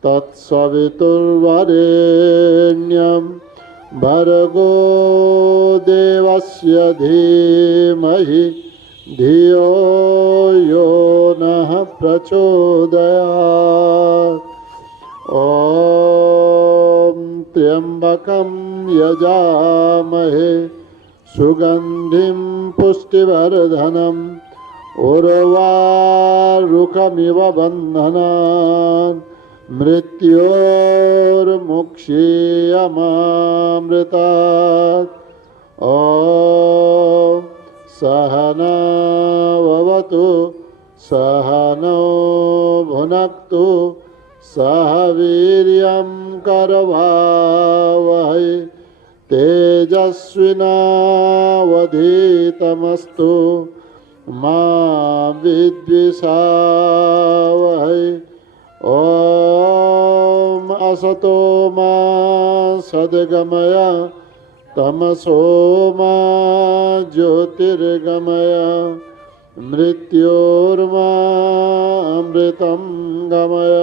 तत्सवितुर्वरेण्यं भर्गो देवस्य धीमहि धियो यो नः प्रचोदयात्। ॐ त्र्यम्बकं यजामहे सुगन्धिं पुष्टिवर्धनम् उर्वारुकमिव बन्धनान् मृत्योर्मुक्षीयमामृतात्। ॐ सहना भवतु सहनौ भुनक्तु सह वीर्यं करवावहै तेजस्विनावधीतमस्तु मा विद्विषावहै। ॐ असतो मा सद्गमय तमसो मा ज्योतिर्गमय मृत्योर्मामृतं गमय।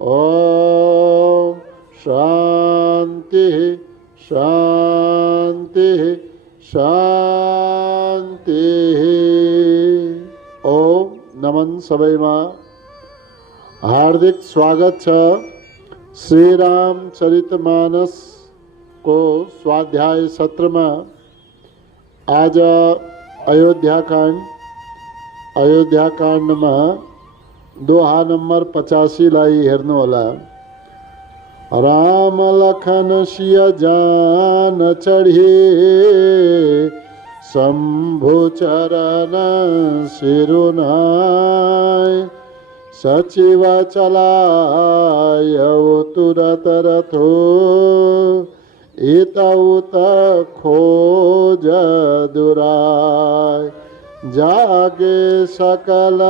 ॐ शान्तिः शान्तिः शान्तिः। ओम नमन सबैमा हार्दिक स्वागत छ। श्री रामचरितमानस को स्वाध्याय सत्र में आज अयोध्या कांड में दोहा नंबर 85 लाई हेर्नु होला। राम लखन सिय जान चढ़ी शंभु चरण सिरुनाय सचिव चलाय तुरत रथो इत उत खोज दुराय। जागे सकल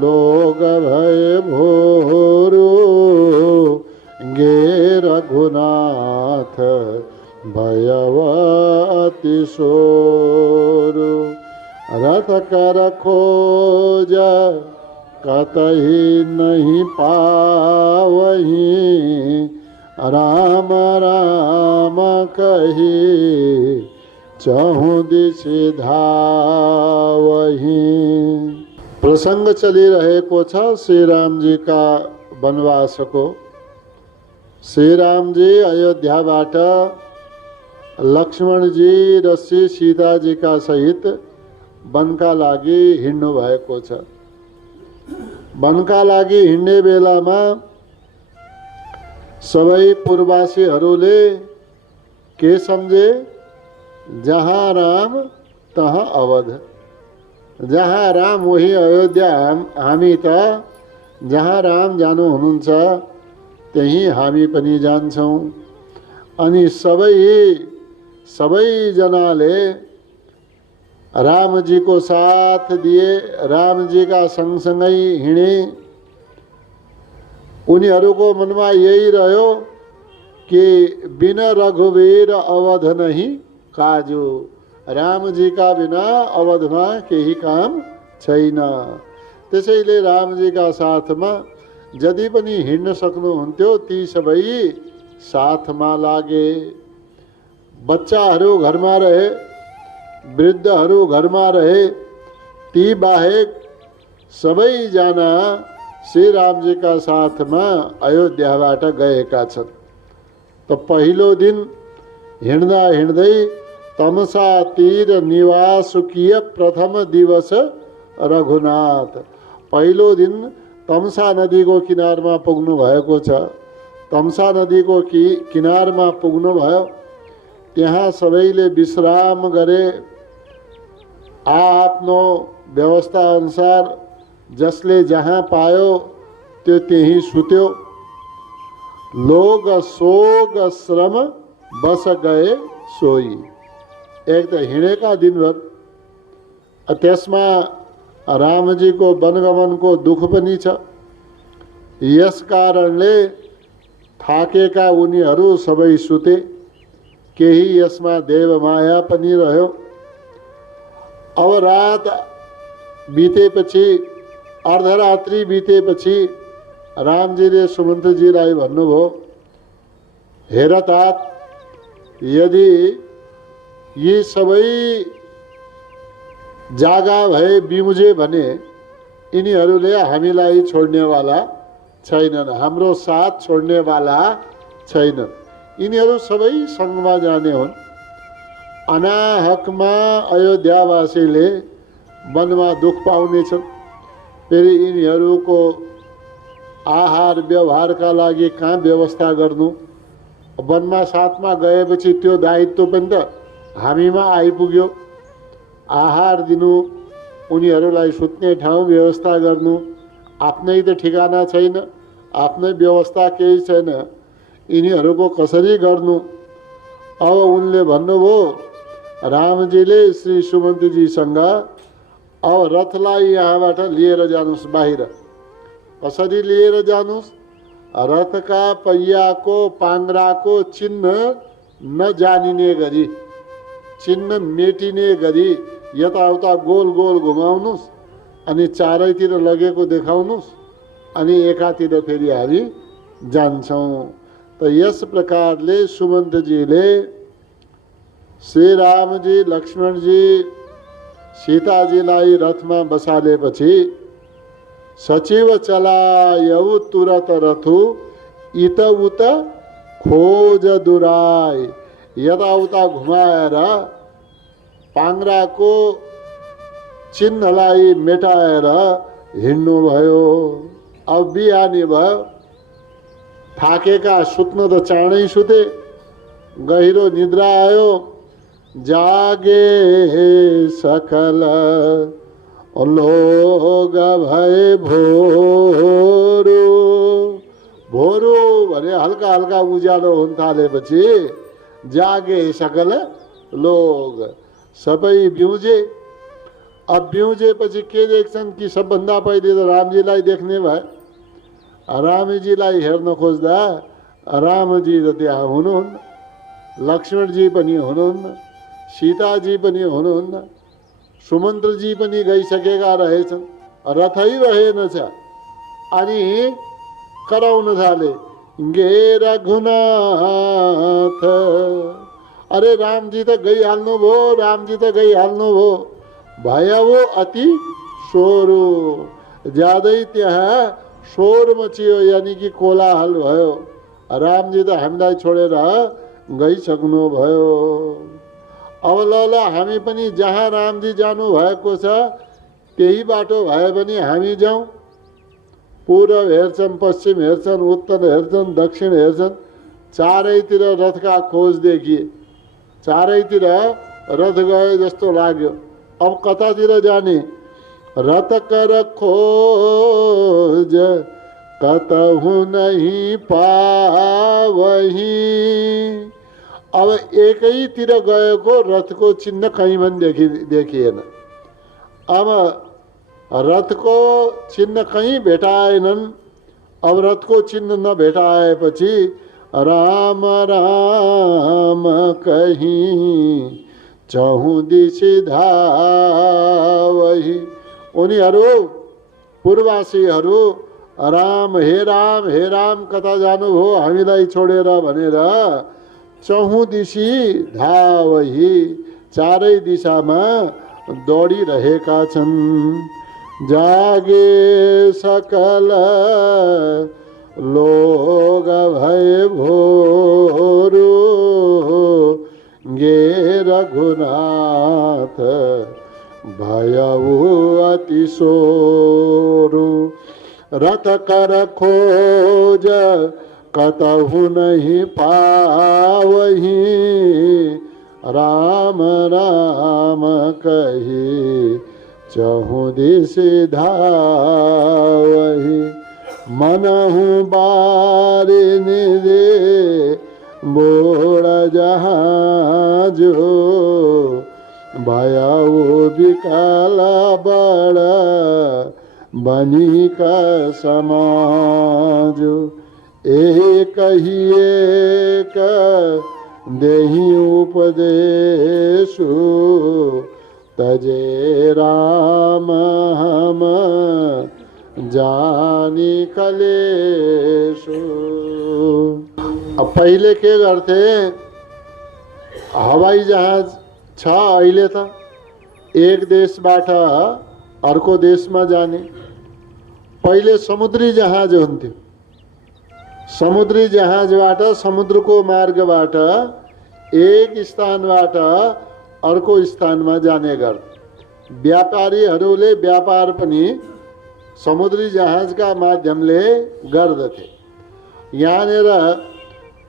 लोग भय भोरू गे रघुनाथ भयवति सोरु। रथ कर खोज कतही नहीं पावही राम राम कही चहु दिशि धावही। प्रसंग चली रहेको छ श्री राम जी का वनवास को। श्री राम जी अयोध्याबाट लक्ष्मण जी र श्री सीता जी का सहित वनका लागि हिँड्नु भएको छ। वनका लागि हिँड्ने बेलामा सबै पूर्ववासीहरूले के सम्झे? जहाँ राम तहाँ अवध। जहाँ राम वही अयोध्या। हामी त जहाँ राम जानु हुनुहुन्छ त्यही हामी पनि जान्छौँ। अनि सबैजनाले राम जी को साथ दिए, राम जी का सँगसँगै हिँडे। उनीहरूको मनमा यही रह्यो कि बिना रघुवीर अवध नहीं काजु। राम जी का बिना अवधमा केही काम छैन। त्यसैले राम जी का साथमा जति पनि हिँड्न सक्नुहुन्थ्यो ती सबै साथमा लागे। बच्चाहरू घरमा रहे, वृद्धहरू घरमा रहे, ती बाहेक सबैजना श्री राम जी का साथमा अयोध्याबाट गएका छन्। त पहिलो दिन हिँड्दा हिँड्दै तमसा तीर निवासुकीय प्रथम दिवस रघुनाथ। पहिलो दिन तमसा नदी को किनारमा पुग्नु भएको छ। तमसा नदी को किनारमा पुग्नु भयो। त्यहाँ सबैले विश्राम गरे। आफ्नो व्यवस्था अनुसार जसले जहाँ पायो त्यो त्यही सुत्यो। लोग सोग श्रम बस गए सोई। एक त हिँडेका दिनभर, त्यसमा रामजीको वनगमनको दुःख पनि छ। यस कारणले थाकेका उनीहरू सबै सुते। केही यसमा देवमाया पनि रह्यो। अब रात बितेपछि, अर्धरात्रि बितेपछि रामजीले सुमन्त्रजीलाई भन्नुभयो, हेर तात, यदि यी सबै जागा भए बिउजे भने यिनीहरूले हामीलाई छोड्नेवाला छैनन्, हाम्रो साथ छोड्नेवाला छैनन्। यिनीहरू सबै सङ्घमा जाने हुन्। अनाहकमा अयोध्यावासीले वनमा दुःख पाउनेछन्। फेरि यिनीहरूको आहार व्यवहारका लागि कहाँ व्यवस्था गर्नु? वनमा साथमा गएपछि त्यो दायित्व पनि त हामीमा आइपुग्यो। आहार दिनु, उनीहरूलाई सुत्ने ठाउँ व्यवस्था गर्नु, आफ्नै त ठिकाना छैन, आफ्नै व्यवस्था केही छैन, यिनीहरूको कसरी गर्नु? अब उनले भन्नुभयो, रामजीले श्री सुमन्त्रजीसँग, अब रथलाई यहाँबाट लिएर जानुस् बाहिर। कसरी लिएर जानुस्? रथका पहियाको पाङ्ग्राको चिन्ह नजानिने गरी, चिन्ह मेटिने गरी यताउता गोल गोल घुमाउनुस्, अनि चारैतिर लगेको देखाउनुस्, अनि एकातिर फेरि हामी जान्छौँ। त यस प्रकारले सुमन्त्रजीले श्री रामजी, लक्ष्मणजी, सीताजीलाई रथमा बसालेपछि सचिव चलायऊ तुरत रथु इत उत खोज दुराई, यताउता घुमाएर पाङ्ग्राको चिन्हलाई मेटाएर हिँड्नुभयो। अब बिहानी भयो। थाकेका सुत्न त चाँडै सुते, गहिरो निद्रा आयो। जागे सकल लोग भए भोरो। भोरो भने हल्का हल्का उज्यालो हुन थालेपछि जागे सकल लोग, सबै बिउजे। अब बिउजेपछि के देख्छन् कि सबभन्दा पहिले त रामजीलाई देख्ने भए। रामजीलाई हेर्न खोज्दा रामजी त त्यहाँ हुनुहुन्न, लक्ष्मणजी पनि हुनुहुन्न, सीताजी पनि हुनुहुन्न, सुमन्त्रजी पनि गइसकेका रहेछन्, रथै रहेनछ। अनि कराउन थाले, गे रघुनाथ, अरे रामजी त गइहाल्नु भयो, रामजी त गइहाल्नु भयो। भयो अति शोरो, ज्यादै त्यहाँ शोर मचियो, यानि कि कोलाहल भयो। रामजी त हामीलाई छोडेर गइसक्नु भयो। अब ल हामी पनि जहाँ रामजी जानु भएको छ त्यही बाटो भए पनि हामी जाउँ। पूर्व हेर्छन्, पश्चिम हेर्छन्, उत्तर हेर्छन्, दक्षिण हेर्छन्, चारैतिर रथका खोज देखिए। चारैतिर रथ गए जस्तो लाग्यो। अब कतातिर जाने? रथ कर खोज कतहु नहीं पावही। अब एकैतिर गएको रथको चिन्ह कहीँ पनि देखिएन। अब रथको चिन्ह कहीँ भेटाएनन्। अब रथको चिन्ह नभेटाएपछि राम राम कहीं चहुँ दिशि धावही। उनीहरू पूर्ववासीहरू राम हे राम कता जानुभयो हामीलाई छोडेर भनेर चहुँ दिशि धावही, चारै दिशामा दौडिरहेका छन्। जागे सकल लोग भए भोरो, गे रघुनाथ भयऊ अति शोरो। रथ कर खोज कतहु नहीं पावही, राम राम कही चहुँ दिशि धावही। मनहु बारिनि रे बोड़ जहाजो, भयौ विकल बड बनिका समाज। एक ही एक देहि उपदेशु तजे राम हम जानी कलेशु। अब पहिले के गर्थे, हवाई जहाज छ अहिले त, एक देशबाट अर्को देशमा जाने। पहिले समुद्री जहाज हुन्थ्यो, समुद्री जहाजबाट समुद्रको मार्गबाट एक स्थानबाट अर्को स्थानमा जाने गर्थे। व्यापारीहरूले व्यापार पनि समुद्री जहाजका माध्यमले गर्दथे। यहाँनिर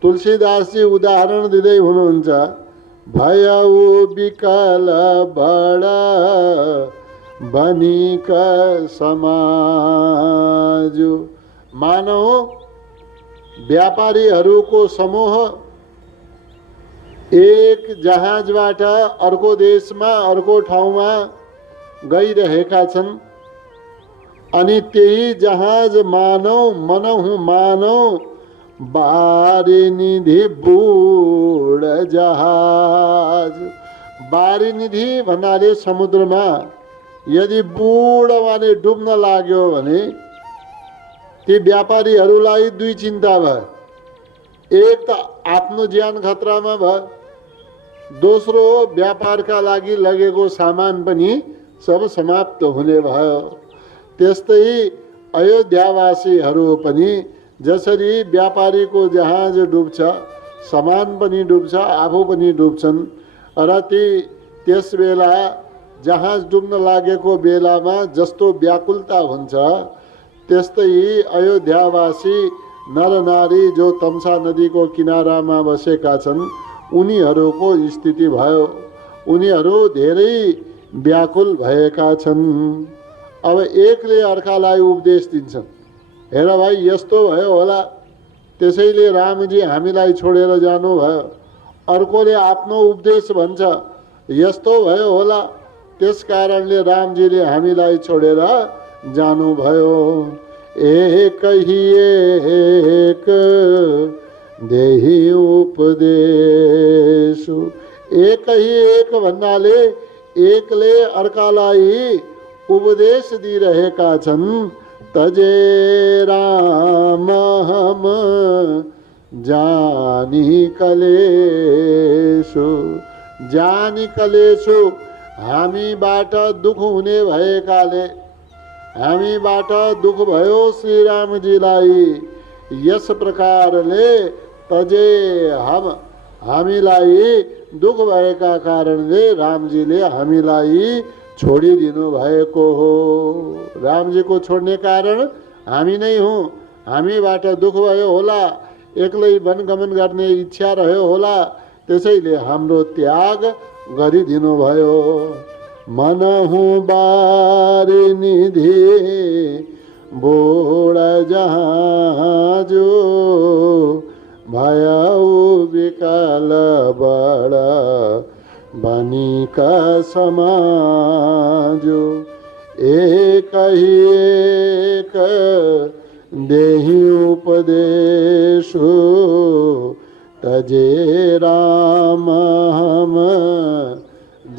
तुलसीदासजी उदाहरण दिँदै हुनुहुन्छ, भयौ विकल बड बनिका समाज। मानौ व्यापारीहरूको समूह एक जहाजबाट अर्को देशमा अर्को ठाउँमा गइरहेका छन्, अनि त्यही जहाज मानौ बारीनिधि बुढ जहाज। बारीनिधि भन्नाले समुद्रमा यदि बुढ माने डुब्न लाग्यो भने ती व्यापारीहरूलाई दुई चिन्ता भयो। एक त आफ्नो ज्यान खतरामा भयो, दोस्रो व्यापारका लागि लगेको सामान पनि सब समाप्त हुने भयो। त्यस्तै अयोध्यावासीहरू पनि जसरी व्यापारीको जहाज डुब्छ, सामान पनि डुब्छ, आफू पनि डुब्छन्, र त्यस बेला जहाज डुब्न लागेको बेलामा जस्तो व्याकुलता हुन्छ, त्यस्तै अयोध्यावासी नरनारी जो तम्सा नदीको किनारामा बसेका छन् उनीहरूको स्थिति भयो। उनीहरू धेरै व्याकुल भएका छन्। अब एकले अर्कालाई उपदेश दिन्छन्, हेर भाइ यस्तो भयो होला, त्यसैले रामजी हामीलाई छोडेर जानुभयो। अर्कोले आफ्नो उपदेश भन्छ, यस्तो भयो होला, त्यस कारणले रामजीले हामीलाई छोडेर जानुभयो। एक ही एक देहि उपदेशु। एक ही एक भन्नाले एकले अर्कालाई उपदेश दिइरहेका छन्, तजे राम हम जानी कलेशु। जानी कलेशु, हामीबाट दुख हुने भएकाले, हामीबाट दुख भयो श्रीरामजीलाई, यस प्रकारले तजे हामीलाई दुख भएका कारणले रामजीले हामीलाई छोडिदिनु भएको हो। रामजीको छोड्ने कारण हामी नै हौँ। हामीबाट दुख भयो होला, एक्लै वनगमन गर्ने इच्छा रह्यो होला, त्यसैले हाम्रो त्याग गरिदिनु भयो। मनहु बारीनिधि बुढ जहाजो भयौ विकल बड बनिका समाजो। एक ही एक देहि उपदेशु तजे राम हम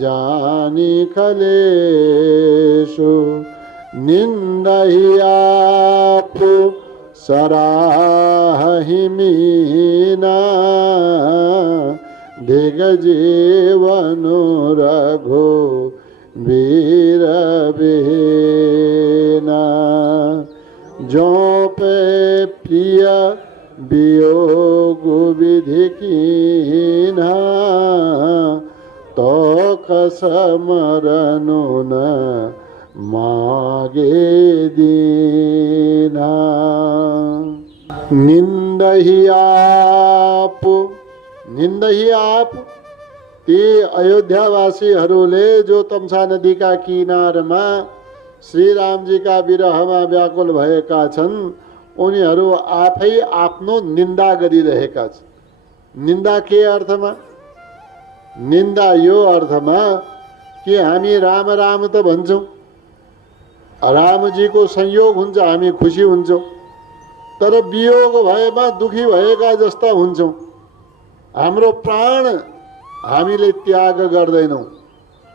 जानी कलेशु। निंदहि आप सराहि मीना दिग जीवनु रघु वीर बेना। जो पे प्रिय वियोग विधि कीन्हा तो कसमरनु न मागे दीना। निंदहि आप, निंदहि आप, ती अयोध्यावासीहरूले जो तम्सा नदीका किनारमा श्रीरामजीका विरहमा व्याकुल भएका छन्, उनीहरू आफै आफ्नो निन्दा गरिरहेका छन्। निन्दा के अर्थमा? निन्दा यो अर्थमा कि हामी राम राम त भन्छौँ, रामजीको संयोग हुन्छ, हामी खुसी हुन्छौँ, तर वियोग भएमा दुखी भएका जस्ता हुन्छौँ। हाम्रो प्राण हामीले त्याग गर्दैनौँ।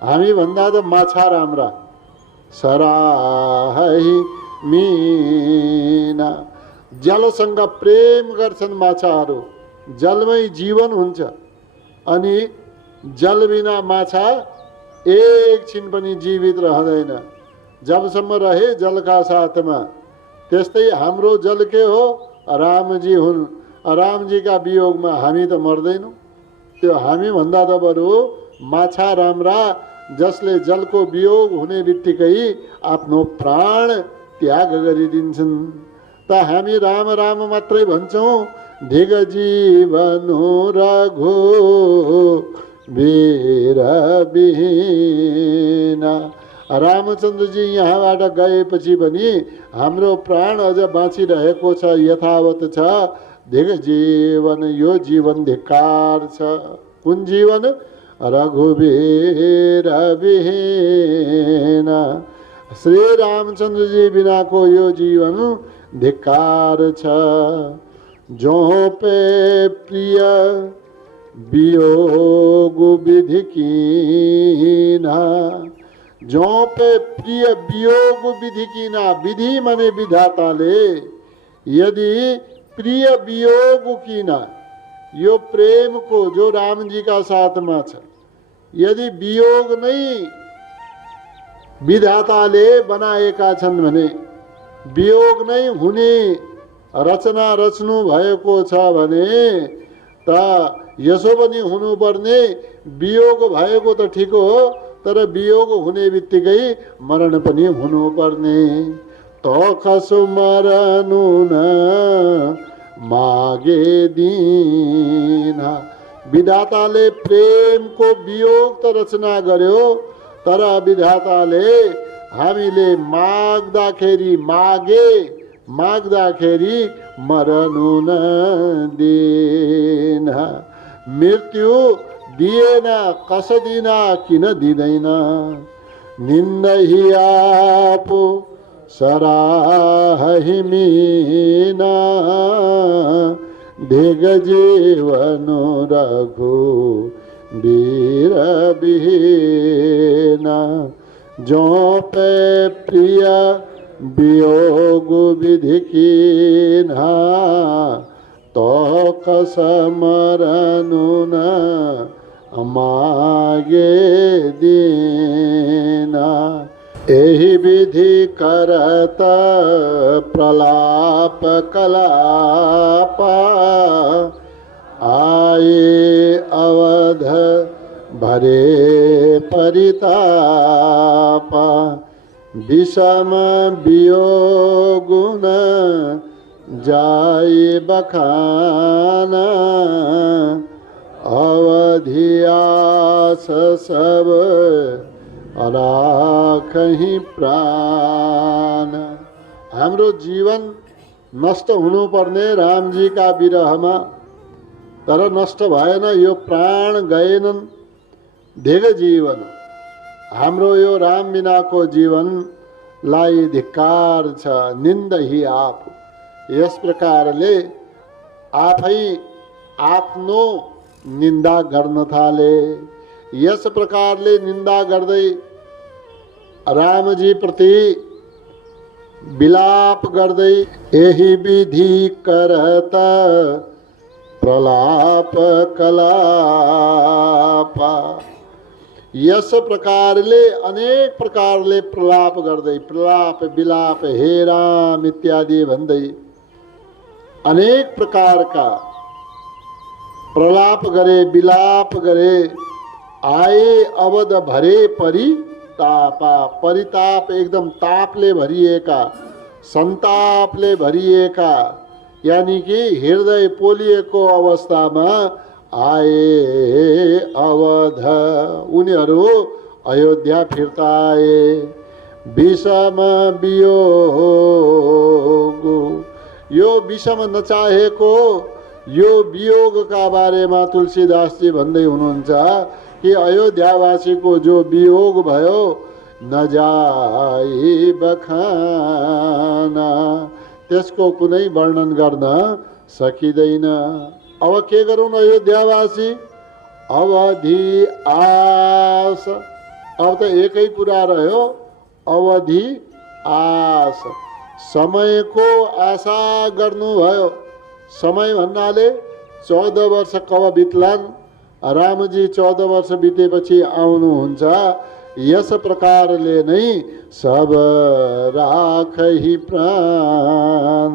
हामी भन्दा त माछा राम्रा। सराही मीना, जलसँग प्रेम गर्छन् माछाहरू। जलमै जीवन हुन्छ, अनि जल बिना माछा एकछिन पनि जीवित रहँदैन, जबसम्म रहे जलका साथमा। त्यस्तै हाम्रो जल के हो? रामजी हुन्। रामजीका वियोगमा हामी त मर्दैनौँ। त्यो हामी भन्दा त बरु माछा राम्रा, जसले जलको वियोग हुने बित्तिकै आफ्नो प्राण त्याग गरिदिन्छन्। त हामी राम राम मात्रै भन्छौँ। धिग जीवनु रघु वीर बिना। रामचन्द्रजी यहाँबाट गएपछि पनि हाम्रो प्राण अझ बाँचिरहेको छ, यथावत छ। धिग जीवन, यो जीवन धिक्कार छ। कुन जीवन? रघुवीर बिना। श्री रामचन्द्रजी बिनाको यो जीवन धिक्कार छ। जो पे प्रिय वियोग विधि कीना। जो पे प्रिय वियोग विधि कीना। विधि माने विधाताले यदि प्रिय वियोग कीना, यो प्रेम को जो रामजी का साथमा छ, यदि वियोग नै विधाताले बनाएका छन् भने, वियोग नै हुने रचना रच्नु भएको छ भने त यसो पनि हुनुपर्ने। वियोग भएको त ठिक हो, तर वियोग हुने बित्तिकै मरण पनि हुनुपर्ने। तो कसो मरनु न मागे दीना। विधाताले प्रेमको वियोग त रचना गर्यो, तर विधाताले हामीले माग्दाखेरि मरनु न दिन। मृत्यु दिएन, कस दिन, किन दिँदैन? निन्दै आफू सराही मीना। धिग जीवनु रघु वीर बिना। जो पे प्रिय वियोग विधि कीन्हा। तो कस मरनु न मागे दीना। एहि विधि करत प्रलाप कलाप। आए अवध भरे परिताप। विषम वियोग न जाय बखाना। अवधियास सब राखहि प्राण। हाम्रो जीवन नष्ट हुनुपर्ने रामजीका विरहमा, तर नष्ट भएन, यो प्राण गएनन्। धिग जीवन, हाम्रो यो राम बिनाको जीवनलाई धिक्कार छ। निन्दहि आप, यस प्रकारले आफै आफ्नो निन्दा गर्न थाले। यस प्रकारले निन्दा गर्दै रामजी प्रति विलाप गर्दै यही विधि करत प्रलाप कलाप। यस प्रकारले अनेक प्रकारले प्रलाप गर्दै, प्रलाप विलाप हे राम इत्यादि भन्दै अनेक प्रकारका प्रलाप गरे, विलाप गरे। आए अवध भरे परितापा। परिताप एकदम तापले भरिएका, संतापले भरिएका, यानी कि हृदय पोलिएको अवस्थामा आए अवध। उनीहरू अयोध्या फिर्ता आए। विषम वियोग, यो विषम नचाहेको यो वियोगका बारेमा तुलसीदासजी भन्दै हुनुहुन्छ कि अयोध्यावासीको जो वियोग भयो नजाई बखान, त्यसको कुनै वर्णन गर्न सकिँदैन। अब के गरौँ अयोध्यावासी? अवधि आस। अब त एकै कुरा रह्यो, अवधि आस। समयको आशा गर्नुभयो। समय भन्नाले 14 वर्ष कब बित्लान्? रामजी 14 वर्ष बितेपछि आउनुहुन्छ। यस प्रकारले नै सब राखहि प्राण,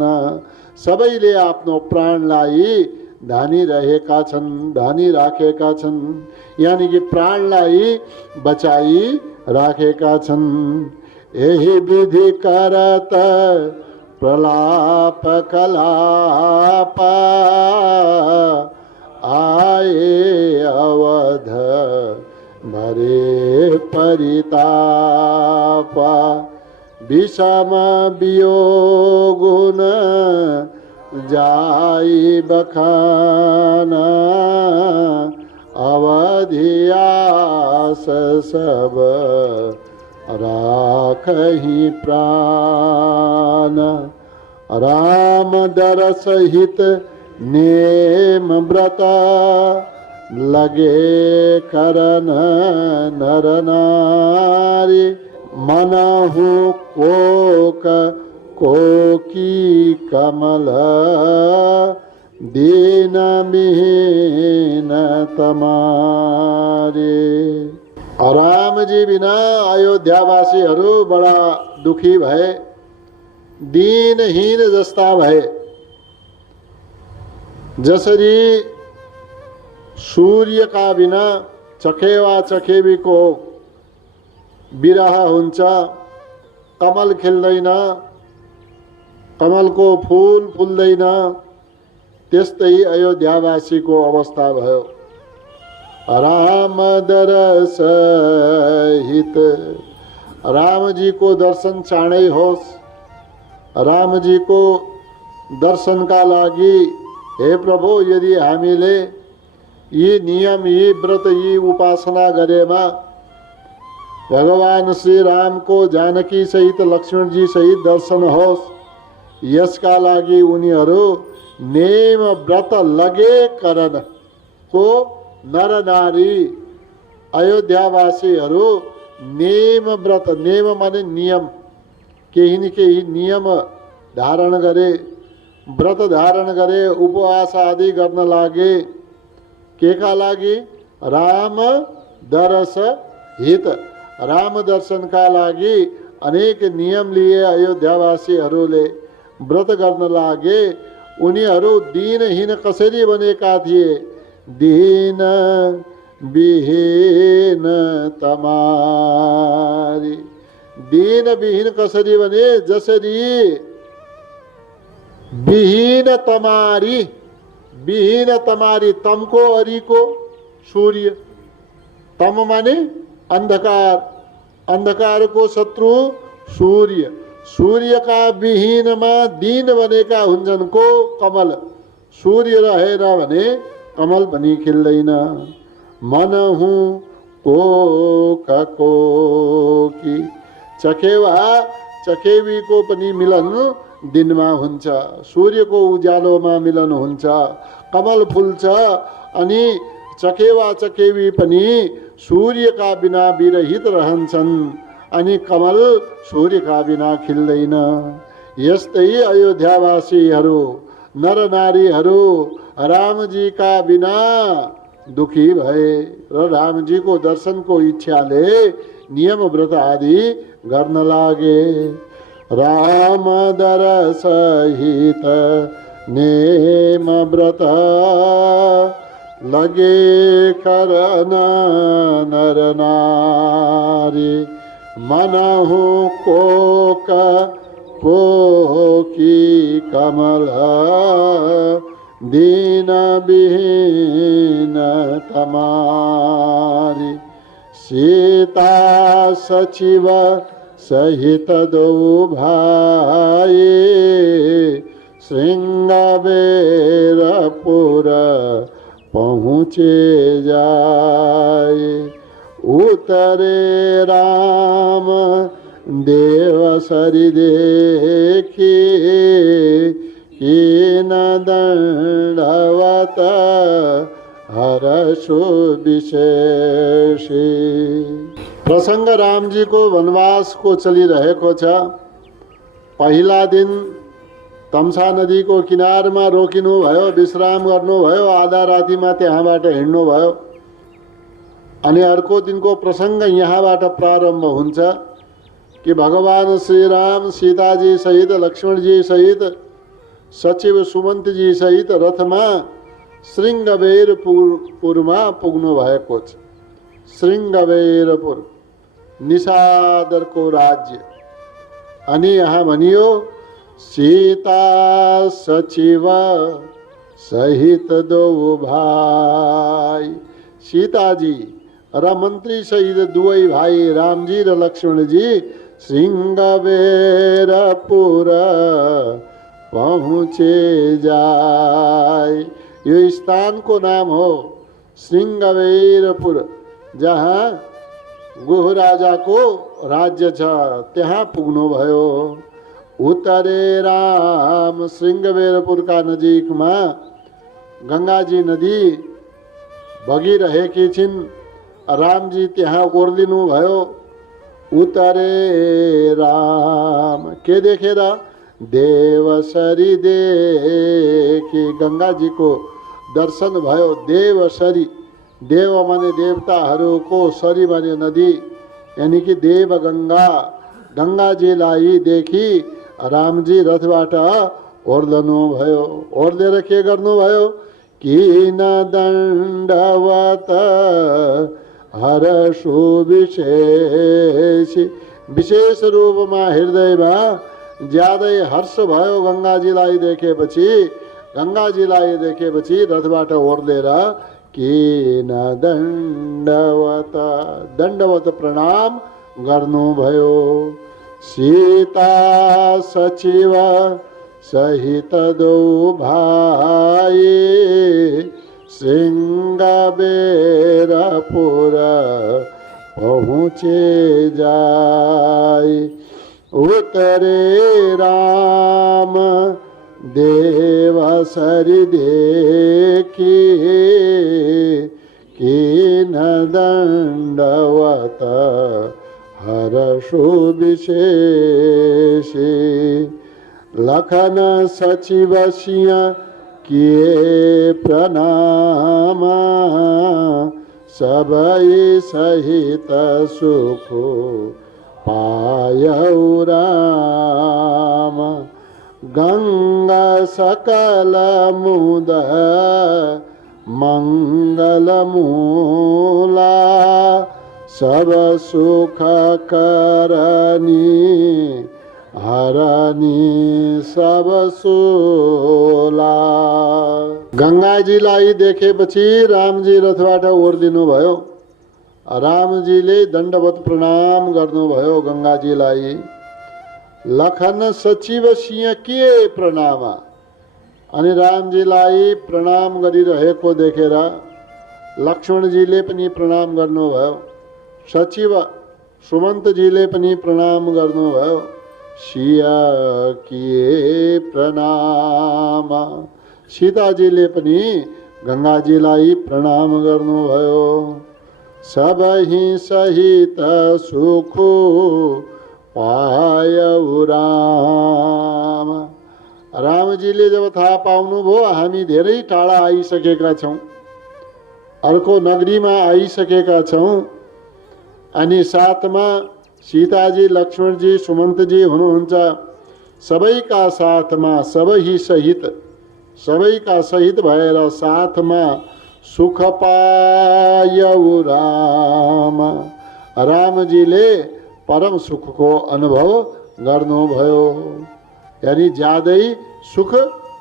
सबैले आफ्नो प्राणलाई धानिरहेका छन्, धानिराखेका छन्, यानि कि प्राणलाई बचाई राखेका छन्। यही विधि करत प्रलाप कलाप, आए अवध भरे परिताप। विषम वियोगुन जाई बखान, अवधियास सब राखहि प्राण। राम दरस हित नेम व्रत, लगे करन नर नारी। मनहु कोक कोकी कमल, दीन विहीन तमारे। रामजी बिना अयोध्यावासीहरू बडा दुखी भए, दीनहीन जस्ता भए। जसरी सूर्यका बिना चखेवा चखेवीको विरह हुन्छ, कमल खिल्दैन, कमलको फूल फुल्दैन, त्यस्तै अयोध्यावासीको अवस्था भयो। राम दरस हित, रामजीको दर्शन चाँडै होस्। रामजीको दर्शनका लागि हे प्रभु, यदि हामीले यी नियम, यी व्रत, यी उपासना गरेमा भगवान श्री रामको जानकी सहित लक्ष्मणजी सहित दर्शन होस्, यसका लागि उनीहरू नेम व्रत लगे करन को नर नारी अयोध्यावासीहरू नेम व्रत, नेम माने नियम, केही न केही नियम धारण गरे, व्रत धारण गरे, उपवास आदि गर्न लागे। के का लागि? राम दरस हित, राम दर्शनका लागि अनेक नियम लिए अयोध्यावासीहरूले व्रत गर्न लागे। उनीहरू दीनहीन कसरी बनेका थिए? दीन विहीन तमारी। दीन विहीन कसरी बने? जसरी विहीन तमारी, विहीन तमारी, तमको अरिको सूर्य, तम माने अंधकार, अंधकार को शत्रु सूर्य, सूर्य का विहीनमा दीन बनेका हुन्छन् को कमल। सूर्य रहेन भने कमल पनि खिल्दैन। मनहु को की, चखेवा चखेवीको पनि मिलन दिनमा हुन्छ, सूर्यको उज्यालोमा मिलन हुन्छ, कमल फुल्छ। अनि चखेवा चखेवी पनि सूर्यका बिना विरहित रहन्छन्, अनि कमल सूर्यका बिना खिल्दैन। यस्तै अयोध्यावासीहरू नरनारीहरू रामजीका बिना दुखी भए र रामजीको दर्शनको इच्छाले नियम व्रत आदि गर्न लागे। राम दरस हित नेम व्रत, लगे करन नर नारी। मनहु कोक कोकी कमल, दीन विहीन तमारी। सीता सचिव सहित दो भाई, श्रृंगवेरपुर पहुँचे जाए। उतरे राम देवसरि देखी, कीन दंडवत हर्षो विशेषी। प्रसंग रामजी को वनवास को चलिरहेको छ। पहिला दिन तम्सा नदी को किनारमा रोकिनु भयो, विश्राम गर्नुभयो, आधा रातिमा त्यहाँबाट हिँड्नुभयो। अनि अर्को दिनको प्रसंग यहाँबाट प्रारम्भ हुन्छ कि भगवान श्री राम सीताजी सहित, लक्ष्मणजी सहित, सचिव सुमन्तजी सहित रथमा श्रृंगबेरपुरमा पुग्नु भएको छ। श्रृंगबेरपुर निषादरको राज्य। अनि यहाँ भनियो सीता सचिव सहित दो भाई। सीताजी र मन्त्री सहित दुवै भाइ रामजी र लक्ष्मणजी श्रृंगबेरपुर पहुँचे जाए। यो स्थानको नाम हो श्रृंगबेरपुर, जहाँ गुह राजाको राज्य छ, त्यहाँ पुग्नुभयो। उतरे राम श्रृंगबेरपुरका नजिकमा गंगाजी नदी बगिरहेकी छिन्। रामजी त्यहाँ ओर्लिनु भयो। उतरे राम के देखेर? देवसरी देखी, गंगाजी को दर्शन भयो। देवसरी, देव माने देवताहरूको, सरी माने नदी, यानी कि देव गंगा। गंगाजीलाई देखी रामजी रथबाट ओर्लनु भयो। ओर्लेर के गर्नु भयो? किन दण्डवत हर्षो विशेषी। विशेष रूपमा हृदयमा ज्यादै हर्ष भयो गंगाजीलाई देखेपछि। गंगाजीलाई देखेपछि रथबाट ओर्लेर किन दण्डवत, दण्डवत प्रणाम गर्नुभयो। सीता सचिव सहित दो भाई श्रृंगबेरपुर पहुँचे जाए। उतरे राम देवसरि देखी, कीन दण्डवत हर्षो विशेषी। लखन सचिव सिंह किए प्रणाम, सबई सहित सुख पायौ राम। गंगा सकल मुद मंगल मूला, सब सुख करनी हरनी सब सोला। गंगाजीलाई देखेपछि रामजी रथबाट ओर्लिनु भयो। रामजीले दण्डवत प्रणाम गर्नुभयो गंगाजीलाई। लखन सचिव सिंह के प्रणाम। अनि रामजीलाई प्रणाम गरिरहेको देखेर लक्ष्मणजीले पनि प्रणाम गर्नुभयो। सचिव सुमन्तजीले पनि प्रणाम गर्नुभयो। सिया किए प्रणाम। सीताजीले पनि गंगाजीलाई प्रणाम गर्नुभयो। सबहि सहित सुख पायौ राम। रामजीले जब थाहा पाउनुभयो हामी धेरै टाढा आइसकेका छौँ, अर्को नगरीमा आइसकेका छौँ, अनि साथमा सीताजी, लक्ष्मणजी, सुमन्तजी हुनुहुन्छ। सबैका साथमा, सबैका सहित भएर साथमा सुख पायौ राम। रामजीले परम सुखको अनुभव गर्नुभयो, यानी ज्यादै सुख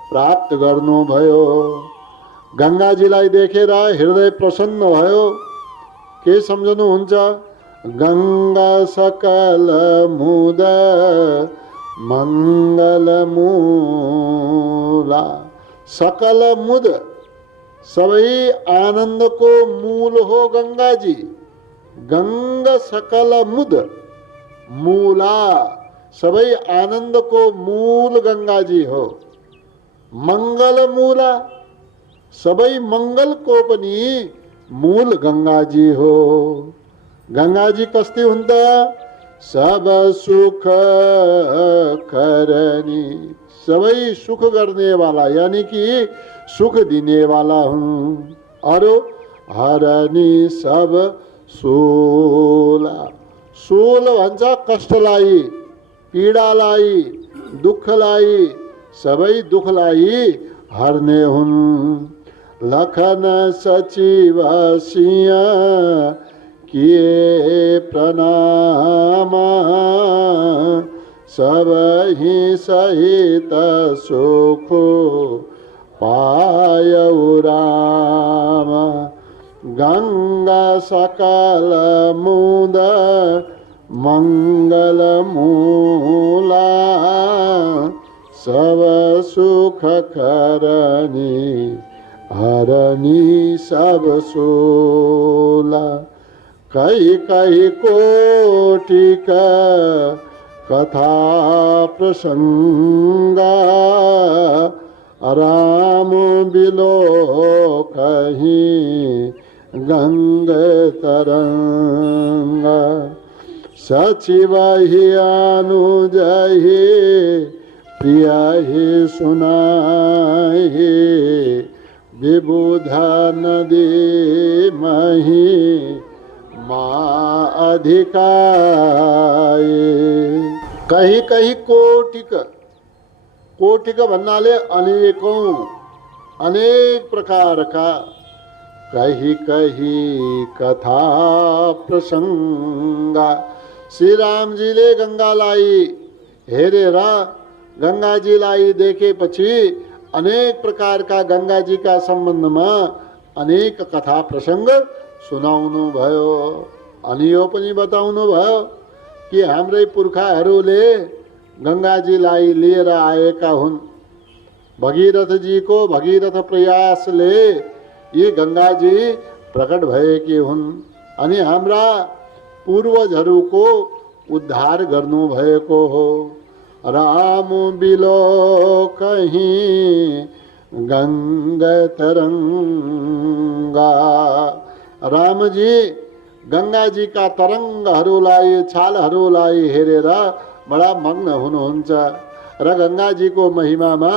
प्राप्त गर्नुभयो। गंगाजीलाई देखेर हृदय प्रसन्न भयो। के सम्झनुहुन्छ? गंगा सकल मुद मंगल मूला। सकल मुद सबै आनन्दको मूल हो गङ्गाजी, गङ्गा सकल मुद मूला। सबै आनन्दको मूल गङ्गाजी हो। मङ्गल मूला, सबै मङ्गलको पनि मूल गङ्गाजी हो। गङ्गाजी कस्ती हुन् त? सब सुख करनी, सबै सुख गर्ने वाला, यानी कि सुख दिने वाला हुन्। अरू हरनी सब सोला, सोल भन्छ कष्टलाई, पीडालाई, दुःखलाई, सबै दुःखलाई हर्ने हुन्। लखन सचिव सिंह किए प्रणाम, सबहि सहित सुख पायौ राम। गंगा सकल मुद मंगल मूला, सब सुख करनी हरनी सब सोला। कही कही कोटिक कथा प्रसंगा, राम बिलो कहीं गंग तरंगा। सचिव ही अनुज ही प्रिय ही सुनाई, विबुध नदी मही माँ अधिकाए। कहीं कहीं कोटिक, कोटिक भन्नाले अनेकौं, अनेक प्रकार का। कहीं कहीं कथा प्रसंगा, श्री रामजीले गंगालाई हेरेर, गंगाजीलाई देखेपछि अनेक प्रकार का गंगाजीका सम्बन्धमा अनेक कथा प्रसंग सुनाउनु भयो। अनि यो पनि बताउनु भयो कि हाम्रै पुर्खाहरूले गंगाजीलाई लिएर आएका हुन्। भगीरथजीको भगीरथ प्रयासले यी गंगाजी प्रकट भएकी हुन्। अनि हाम्रा पूर्वजहरूको उद्धार गर्नु भएको हो। राम बिलो कहीं गंगा तरंगा, रामजी गंगाजीका तरङ्गहरूलाई, छालहरूलाई हेरेर बडा मग्न हुनुहुन्छ र गंगाजीको महिमामा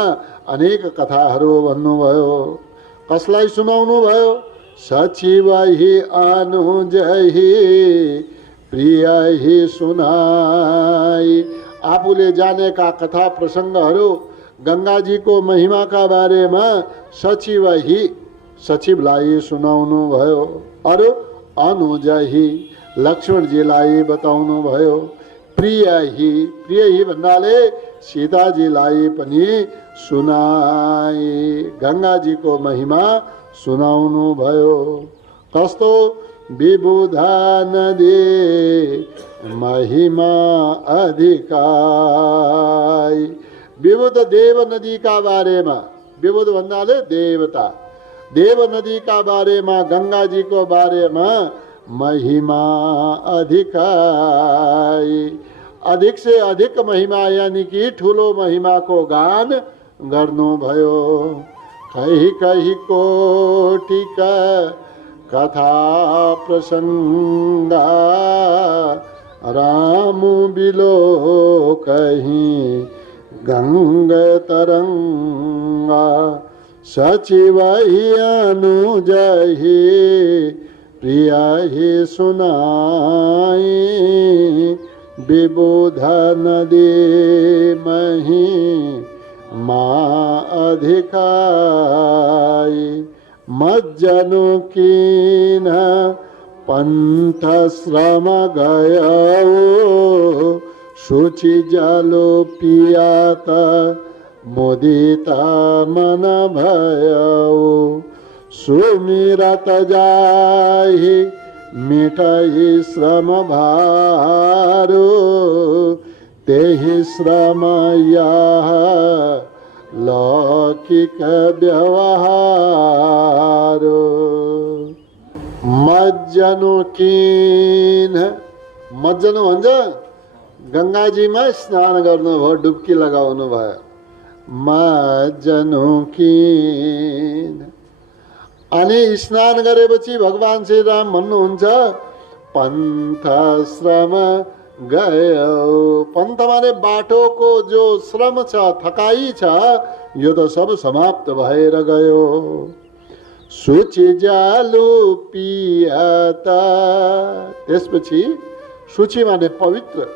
अनेक कथाहरू भन्नुभयो। कसलाई सुनाउनु भयो? सचिव ही अनुज ही प्रिय ही सुनाई। आफूले जानेका कथा प्रसङ्गहरू गंगाजीको महिमाका बारेमा सचिव ही, सचिवलाई सुनाउनु भयो। अरू अनुज ही, लक्ष्मणजीलाई बताउनु भयो। प्रिय ही भन्नाले सीताजीलाई पनि सुनाई, गंगाजीको महिमा सुनाउनु भयो। कस्तो? विबुध नदी महिमा अधिकाई। विबुध देव नदी का बारेमा, विबुध भन्नाले देवता, देव नदी का बारेमा, गंगाजी को बारेमा महिमा अधिकाई। अधिक से अधिक महिमा, यानी कि ठुलो महिमा को गान गर्नु भयो। कही कही कोटिक कथा प्रसंगा, राम बिलो कहीं गंग तरंगा। सचिव ही अनुज ही प्रिय ही सुनाई, विबुध नदी मही माँ अधिकाई। मज्जनु कीन पंथ श्रम गयो, शुचि जलो पियात मुदित मन भयो। सुमिरत जाहि मिटहि श्रम भारो, तेहि श्रम यह लौकिक व्यवहारो मज्जनु किन मज्जनु भन्छ गङ्गाजीमा स्नान गर्नुभयो डुब्की लगाउनु भयो मज्जनु किन अनि स्नान गरेपछि भगवान श्री राम भन्नुहुन्छ पन्थ श्रम गयो पन्थ माने बाटोको जो श्रम छ थकाइ छ यो त सब समाप्त भएर गयो शुचि जालु पियाता त्यसपछि शुचि माने पवित्र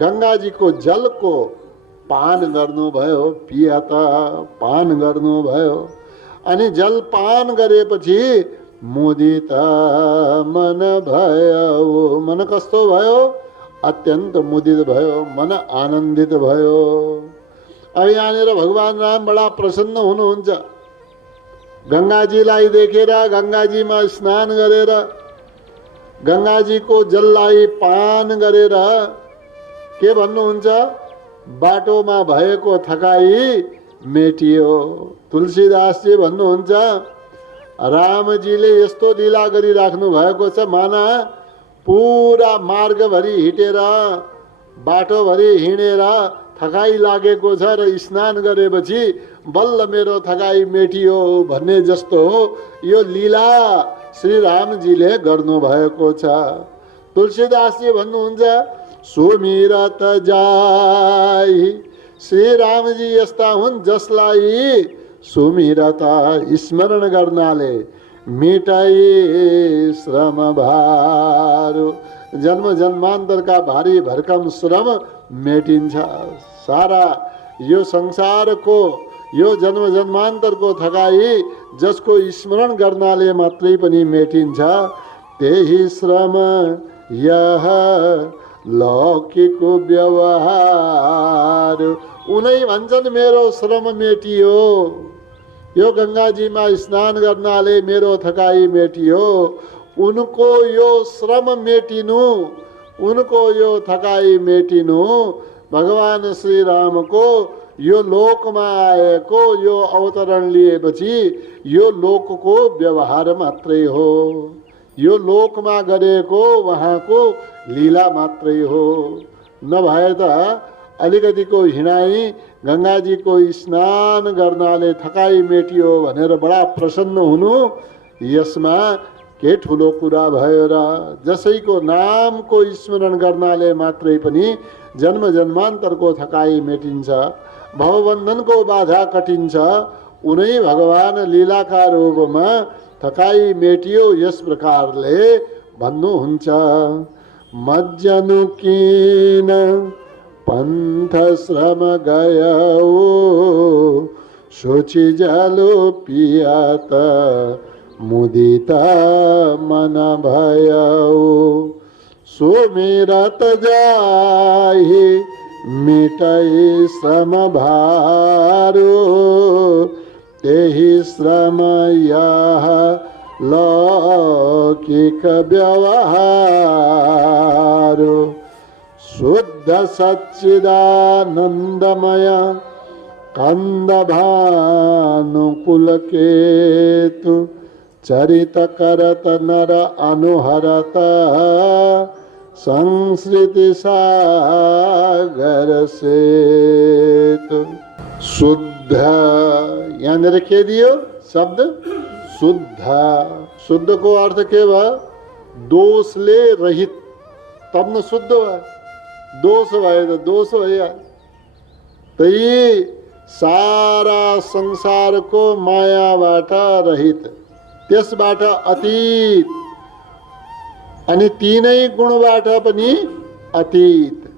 गङ्गाजीको जलको पान गर्नुभयो पियाता पान गर्नुभयो अनि जलपान गरेपछि मुदित मन भयो मन कस्तो भयो अत्यन्त मुदित भयो मन आनन्दित भयो अब यहाँनिर भगवान राम बडा प्रसन्न हुनुहुन्छ गङ्गाजीलाई देखेर गङ्गाजीमा स्नान गरेर गङ्गाजीको जललाई पान गरेर के भन्नुहुन्छ बाटोमा भएको थकाइ मेटियो तुलसीदासजी भन्नुहुन्छ रामजीले यस्तो लीला गरिराख्नु भएको छ माना पुरा मार्गभरि हिँडेर बाटोभरि हिँडेर थकाइ लागेको छ र स्नान गरेपछि बल्ल मेरो थकाइ मेटियो भन्ने जस्तो हो यो लीला श्री रामजीले गर्नुभएको छ तुलसीदासजी भन्नुहुन्छ सुमिरत जाई श्री रामजी यस्ता हुन् जसलाई सुमिरत स्मरण गर्नाले मिटाई श्रम भारो जन्म जन्मान्तरका भारी भरकम श्रम मेटिन्छ सारा यो संसारको यो जन्म जन्मान्तरको थकाइ जसको स्मरण गर्नाले मात्रै पनि मेटिन्छ त्यही श्रम यह लौकिक व्यवहार उनै भन्छन् मेरो श्रम मेटियो यो गङ्गाजीमा स्नान गर्नाले मेरो थकाइ मेटियो उनको यो श्रम मेटिनु उनको यो थकाइ मेटिनु भगवान श्री रामको यो लोकमा आएको यो अवतरण लिएपछि यो लोकको व्यवहार मात्रै हो यो लोकमा गरेको उहाँको लीला मात्रै हो नभए त अलिकतिको हिँडाइ गङ्गाजीको स्नान गर्नाले थकाइ मेटियो भनेर बडा प्रसन्न हुनु यसमा के ठुलो कुरा भयो र जसैको नामको स्मरण गर्नाले मात्रै पनि जन्म जन्मान्तरको थकाइ मेटिन्छ भवबन्धनको बाधा कटिन्छ उनै भगवान लीलाका रूपमा थकाइ मेटियो यस प्रकारले भन्नुहुन्छ मज्जनु किन पन्थ श्रम गयो शुचि जलो पियात मुदित मन भयो सुमिरत जाहि मिटै श्रम भारो तेहि श्रम यह लौकिक व्यवहार शुद्ध सच्चिदानंदमय कंद भानुकुल केतु चरित करत नर अनुहरत संस्कृति सागर सेतु शुद्ध यहाँनिर के दियो शब्द शुद्ध शुद्ध को अर्थ के भयो दोषले रहित तब न शुद्ध भयो दोष भयो त दोष भयो त्यही सारा संसारको मायाबाट रहित त्यसबाट अतीत अनि तीनै गुणबाट पनि अतीत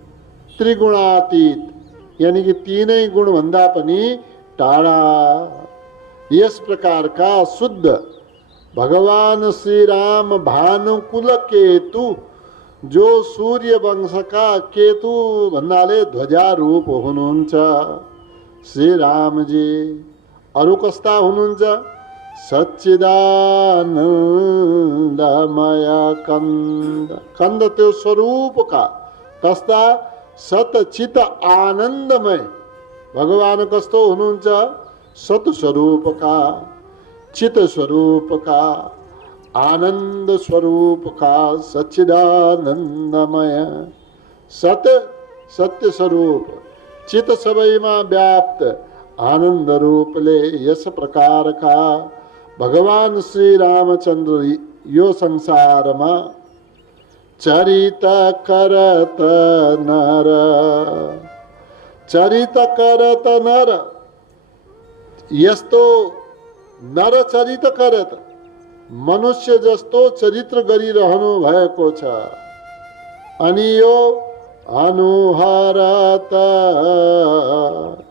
त्रिगुणातीत यानी कि तीनै गुण भन्दा पनि टाढा यस प्रकारका शुद्ध भगवान श्री राम भानुकुल केतु जो सूर्य वंशका केतु भन्नाले ध्वजा रूप हुनुहुन्छ श्री रामजी अरु कस्ता हुनुहुन्छ सच्चिदानन्दमय कंद कंद त्यो स्वरूपका कस्ता सतचित आनन्दमय भगवान कस्तो हुनुहुन्छ? सत स्वरूपका, चित स्वरूपका, आनंद स्वरूपका, सच्चिदानंदमय, सत सत्य स्वरूप, चित सबैमा व्याप्त आनंद रूपले यस प्रकारका भगवान श्री रामचंद्र यो संसारमा चरित करत नर, चरित करत नर, यस्तो नर चरित करत, मनुष्य जस्तो चरित्र गरिरहनु भएको छ। अनि यो अनुहरत,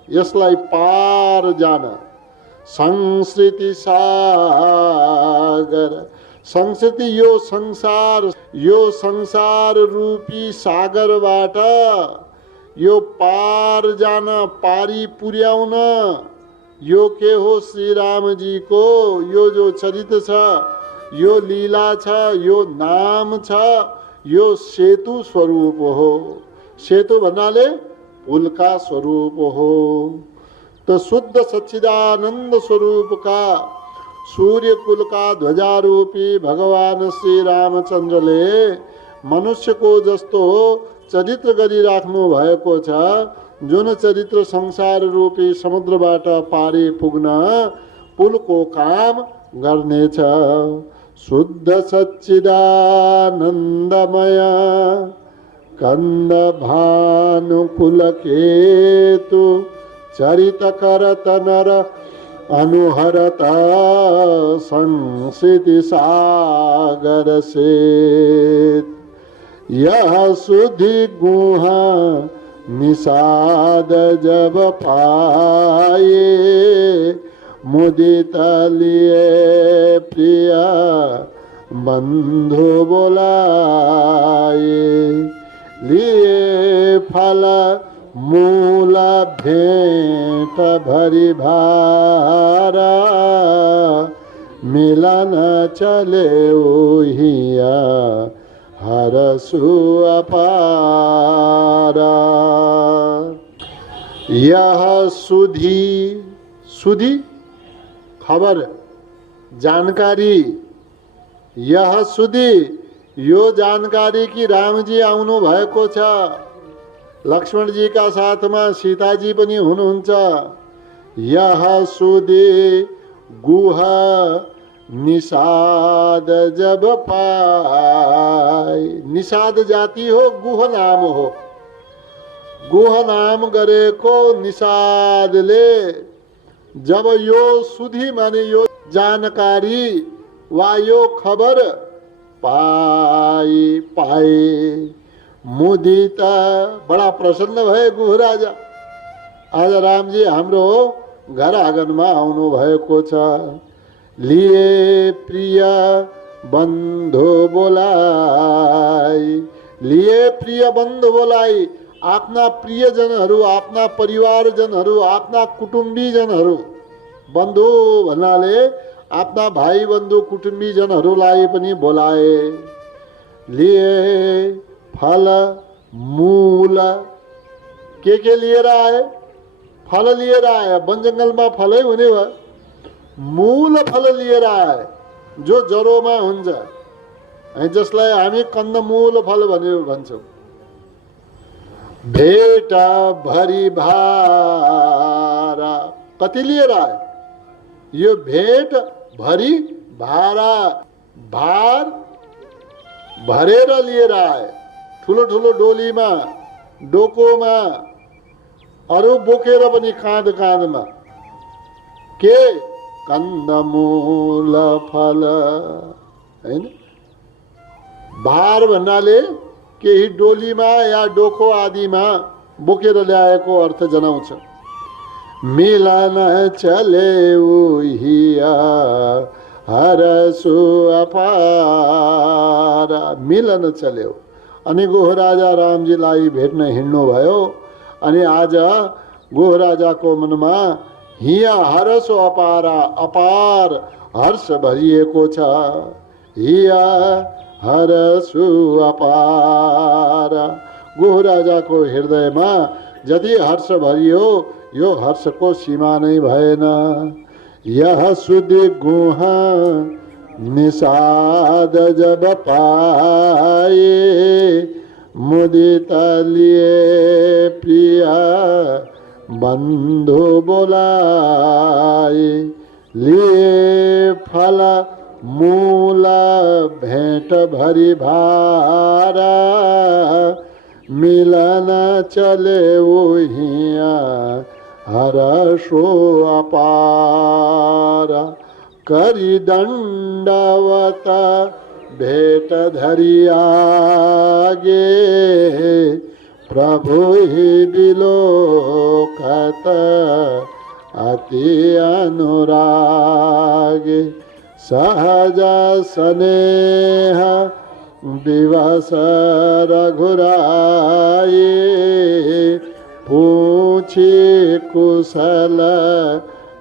यसलाई पार जान, संस्कृति सागर, संस्कृति यो संसार रूपी सागरबाट यो पार जान, पारी पुर्याउन, यो के हो? श्री रामजी को यो जो चरित्र छ, यो लीला छ, यो नाम छ, यो सेतु स्वरूप हो। सेतु भन्नाले पुलका स्वरूप हो। तो शुद्ध सच्चिदानंद स्वरूप का सूर्य कुल का ध्वजारूपी भगवान श्री रामचंद्रले मनुष्य को जस्तो चरित्र गरिराख्नु भएको छ, जुन चरित्र संसार रूपी समुद्रबाट पारी पुग्न पुलको काम गर्नेछ। शुद्ध सच्चिदानन्दमय कंद भानुकुल केतु चरित करत नर अनुहरत संसिति सागर से। यह सुधि गुहा निषाद जब पाए, मुदित लिए प्रिय बंधु बोलाए। लिए फल मूल भेंट भरी भारा, मिलन चले ओहिया हरसु अपारा। यह सुधी, सुधी खबर, जानकारी। यह सुधी, यो जानकारी कि रामजी आउनु भएको छ। लक्ष्मण जी का साथ में सीता जी पनि हुनुहुन्छ। यह सुधी गुह निषाद जब पाए। निषाद जाति हो, गुह नाम हो। गुह नाम गरेको निषादले जब यो सुधी माने यो जानकारी वा यो खबर पाए, मुदित, बड़ा प्रसन्न भए गुह राजा। आज रामजी हाम्रो घर आँगनमा आउनु भएको छ। लिए प्रिय बन्धु बोलाई, लिए प्रिय बन्धु बोलाई। आफ्ना प्रियजनहरू, आफ्ना परिवारजनहरू, आफ्ना कुटुम्बीजनहरू, बन्धु भन्नाले आफ्ना भाइ बन्धु कुटुम्बीजनहरूलाई पनि बोलाए। लिए फल मूल, के लिएर आए? फल लिएर आए। वन जंगलमा फलै हुने भयो, मूल फल लिएर आए, जो जरोमा हुन्छ, जसलाई हामी कन्दमूल फल भनेर भन्छौँ। भेट भरी भारा, कति लिएर आए? यो भेट भरी भारा, भार भरेर लिएर आए। ठुलो ठुलो डोलीमा, डोकोमा, अरू बोकेर पनि काँध काँधमा। के? कन्दमूल फल, हैन? भार भन्नाले केही डोलीमा या डोको आदिमा बोकेर ल्याएको अर्थ जनाउँछ। मिलन चले उहिया हरसु अपारा, मिलन चल्यो। अनि गोह राजा रामजीलाई भेट्न हिँड्नु भयो। अनि आज गोह राजाको मनमा हिया हरसु अपारा, अपार हर्ष भरिएको छ। हिया हरसु अपारा, गोह राजाको हृदयमा जति हर्ष भरियो यो हर्षको सीमा नै भएन। यह सुधि गुह निषाद जब पाए, मुदित लिए प्रिया बंधु बोलाए। लिए फल मूल भेंट भरी भारा, मिलन चले वहिया हर्षो अपारा। करी दंडवत भेंट धरी आगे, प्रभु ही बिलोकत अति अनुराग। सहज स्नेह दिवस रघुराए, पूछे कुशल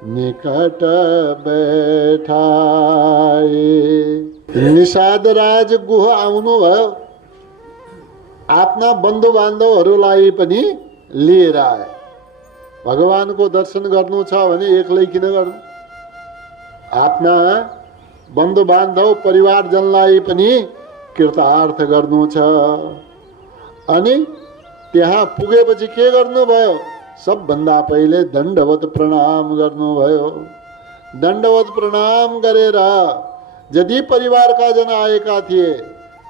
निकट बैठाए। निषादराज गुह आउनुभयो, आफ्ना बन्धु बान्धवहरूलाई पनि लिएर आए। भगवानको दर्शन गर्नु छ भने एक्लै किन गर्नु, आफ्ना बन्धु बान्धव परिवारजनलाई पनि कृतार्थ गर्नु छ। अनि त्यहाँ पुगेपछि के गर्नुभयो, सबभन्दा पहिले दण्डवत प्रणाम गर्नुभयो। दण्डवत प्रणाम गरेर यदि परिवारका जन आएका थिए,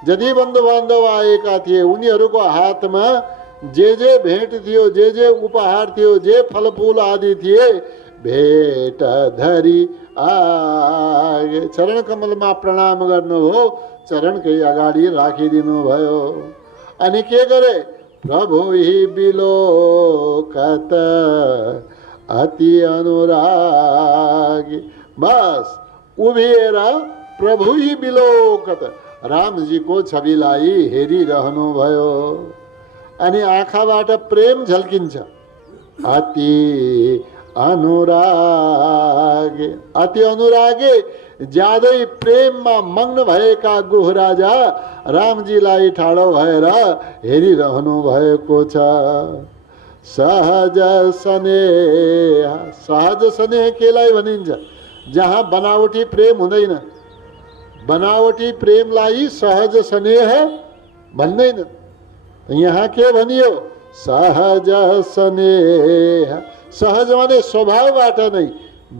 यदि बन्धु बान्धव आएका थिए, उनीहरूको हातमा जे जे भेट थियो, जे जे उपहार थियो, जे फलफूल आदि थिए, भेट धरी आगे चरण कमलमा प्रणाम गर्नुभयो, चरणकै अगाडि राखिदिनु भयो। अनि के गरे, प्रभु ही बिलोकत अति अनुरागी। बस उभिएर प्रभु ही बिलोकत रामजीको छविलाई हेरिरहनु भयो। अनि आँखाबाट प्रेम झल्किन्छ। अति अनुरागे, अति अनुरागे, ज्यादै प्रेममा मग्न भएका गुह राजा रामजीलाई ठाडो भएर हेरिरहनु भएको छ। सहज स्नेह, सहज स्नेह केलाई भनिन्छ, जहाँ बनावटी प्रेम हुँदैन। बनावटी प्रेमलाई सहज स्नेह भन्दैन। यहाँ के भनियो, सहज स्नेह। सहज माने स्वभावबाट नै,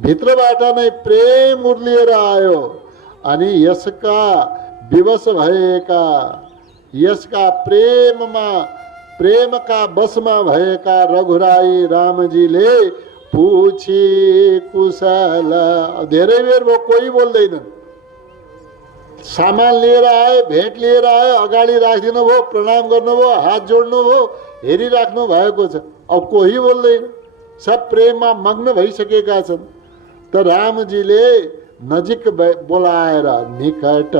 भित्रबाट नै प्रेम उर्लिएर आयो। अनि यसका विवश भएका, यसका प्रेमका बसमा भएका रघुराई रामजीले पूछी कुशल। धेरै बेर भयो, कोही बोल्दैनन्। सामान लिएर आए, भेट लिएर आए, अगाडि राखिदिनु भयो, प्रणाम गर्नुभयो, हात जोड्नु भयो, हेरिराख्नु भएको छ। अब कोही बोल्दैन, सब प्रेममा मग्न भइसकेका छन्। त रामजीले नजिक बोलाएर निकट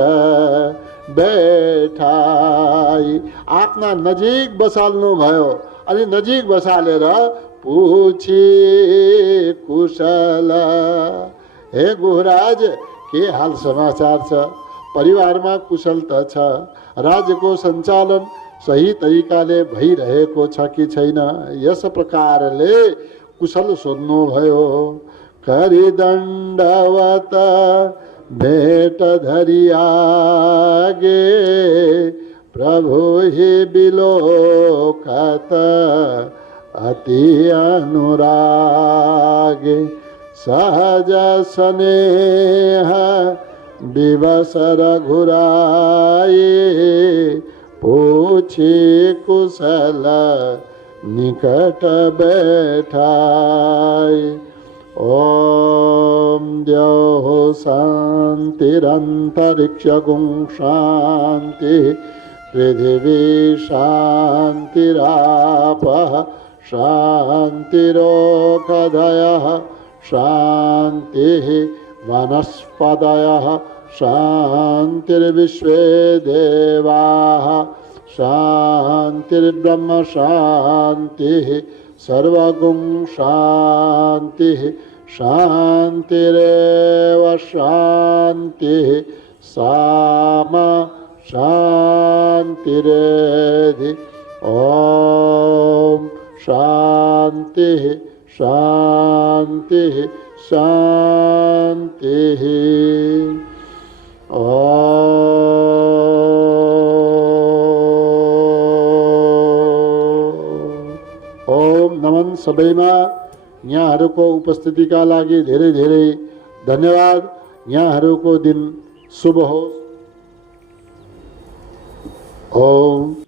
बैठाई, आफ्ना नजिक बसाल्नु भयो। अनि नजिक बसालेर पूछे कुशल, हे गुहराज के हाल समाचार छ, परिवारमा कुशल त छ, राज्यको सञ्चालन सही तरिकाले भइरहेको छ कि छैन, यस प्रकारले कुशल सोध्नु भयो। करि दण्डवत भेट धरि आगे, प्रभु ही बिलोकत अति अनुरागे। सहज स्नेह दिवस रघुराई, पूछे कुशल निकट बैठाई। ओम द्यौः शान्तिरन्तरिक्षगुं शान्ति, पृथिवी शान्तिरापः शान्तिरोषधयः शान्तिः, वनस्पतयः शान्तिर्विश्वे देवाः शान्तिर्ब्रह्म शान्तिः, सर्वगुं शान्तिः शान्तिरेव शान्तिः, सामा शान्तिरेधि। ॐ शान्तिः शांति शांति। ओम नमन सबैमा यहाँहरूको उपस्थितिका लागि धेरै धेरै धन्यवाद। यहाँहरूको दिन शुभ होस्। ओम